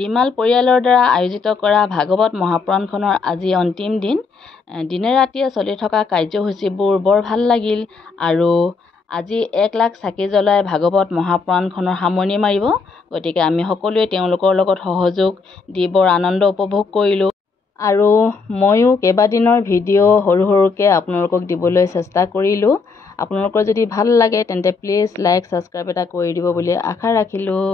Remal পৰিয়ালৰ দ্বাৰা আয়োজিত কৰা ভাগৱত মহাপুৰাণখনৰ আজি অন্তিম দিন। দিনে ৰাতিয়ে চলি থকা কাৰ্যসূচীবোৰ বৰ ভাল লাগিল আৰু আজি 1 লাখ চাকি জ্বলাই ভাগৱত মহাপুৰাণখনৰ সামৰণি মাৰিব। গতিকে আমি সকলোৱে তেওঁলোকৰ লগত সহযোগ দি বৰ আনন্দ উপভোগ কৰিলোঁ আৰু ময়ো কেইবাদিনৰ ভিডিঅ' সৰু সৰুকৈ আপোনালোকক দিবলৈ চেষ্টা কৰিলোঁ। আপোনালোকৰ যদি ভাল লাগে তেন্তে প্লিজ লাইক ছাবস্ক্ৰাইব এটা কৰি দিব বুলি আশা ৰাখিলোঁ।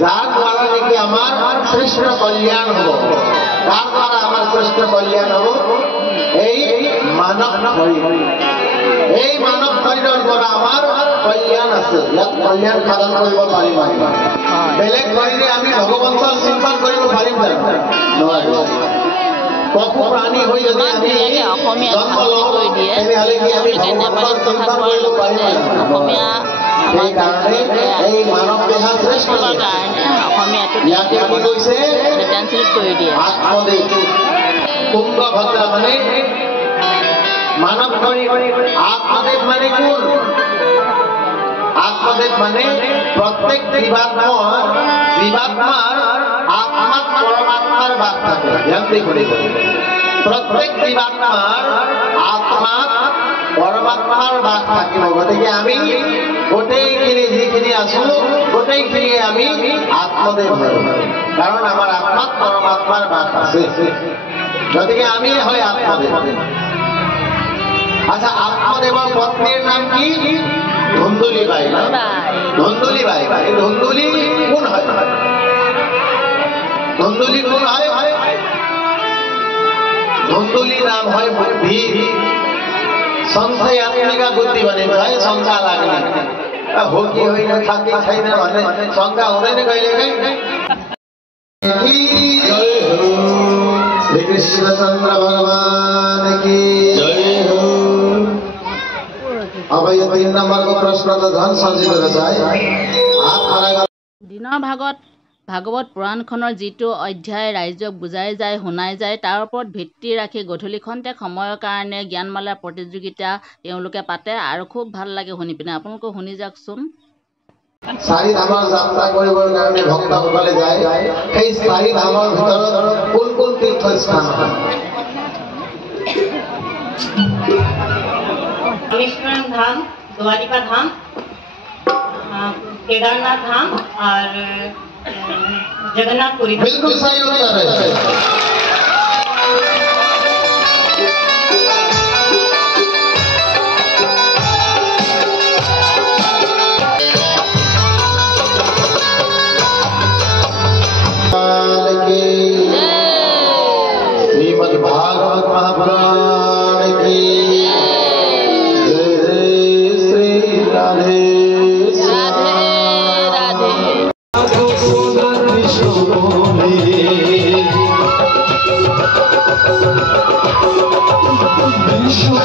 যার দ্বারা নাকি আমার শ্রেষ্ঠ কল্যাণ হব, তার দ্বারা আমার শ্রেষ্ঠ কল্যাণ হব এই মানব শরীর। এই মানব শরীরের দ্বারা আমার কল্যাণ আছে, ইয়াত কল্যাণ সাধন কৰিব পাৰিম। বেলেগ শৰীৰে আমি ভগৱন্তৰ চিন্তন কৰিব পাৰিম জানো? নোৱাৰিম। পশু প্ৰাণী হৈ যদি আমি জন্ম লওঁ তেনেহ'লে কি আমি ভগৱন্তৰ চিন্তন কৰিব পাৰিম জানো? সেইকাৰণে এই মানৱ দেহা শ্ৰেষ্ঠ ইয়াতে কি কৈছে আত্মদেহ। তুংগভদ্ৰা মানে মানৱ শৰীৰ। আত্মদেৱ মানে কোন? আত্মদেৱ মানে প্ৰত্যেক জীৱাত্মাৰ আত্মাত পৰমাত্মাৰ বাস থাকে। প্ৰত্যেক জীৱাত্মাৰ আত্মাত পৰমাত্মাৰ বাস থাকিব। গতিকে আমি গোটেইখিনি যিখিনি আছো গোটেইখিনি আমি আত্মদেৱ হয়, কাৰণ আমাৰ আত্মাত পৰমাত্মাৰ বাস আছে। গতিকে আমি হয় আত্মদেৱ। আচ্ছা, আত্মদেৱৰ পত্নীৰ নাম কি? ধুন্দুলি বাই। ধুন্দুলি বাই। ধুন্দুলি কোন হয়? ধুন্দুলি কোন হয়? ধুন্দুলি নাম হয় বুদ্ধি। संशय आत्मिका बुद्धि भने शंका लाग्ने हो कि होइन खाती छैन भन्ने शंका हुँदैन कहिलेकाहीँ। श्री कृष्णचन्द्र भगवान की जय हो। अब यो 3 नम्बरको प्रश्न त झन् सजिलो रहेछ है। हात खडा गर। दिনৰ ভাগৱত পুৰাণখনৰ যিটো অধ্যায় ৰাইজক বুজাই যায় শুনাই যায় তাৰ ওপৰত ভিত্তি ৰাখি গধূলি খন্তেক সময়ৰ কাৰণে জ্ঞানমালা প্ৰতিযোগিতা তেওঁলোকে পাতে আৰু খুব ভাল লাগে শুনি পিনে। আপোনালোকে শুনি যাওকচোন। 4 ধামৰ যাত্ৰা কৰিবৰ কাৰণে ভক্তসকলে যায়। সেই 4 ধামৰ ভিতৰত কোন কোন তীৰ্থস্থান? रामेश्वरम धाम, द्वारिका धाम, केदारनाथ धाम और जगन्नाथपुरी। बिल्कुल सही उत्तर है। श्रीमद् भागवत महापुराण की जय। श्री राधे राधे राधे। Krishna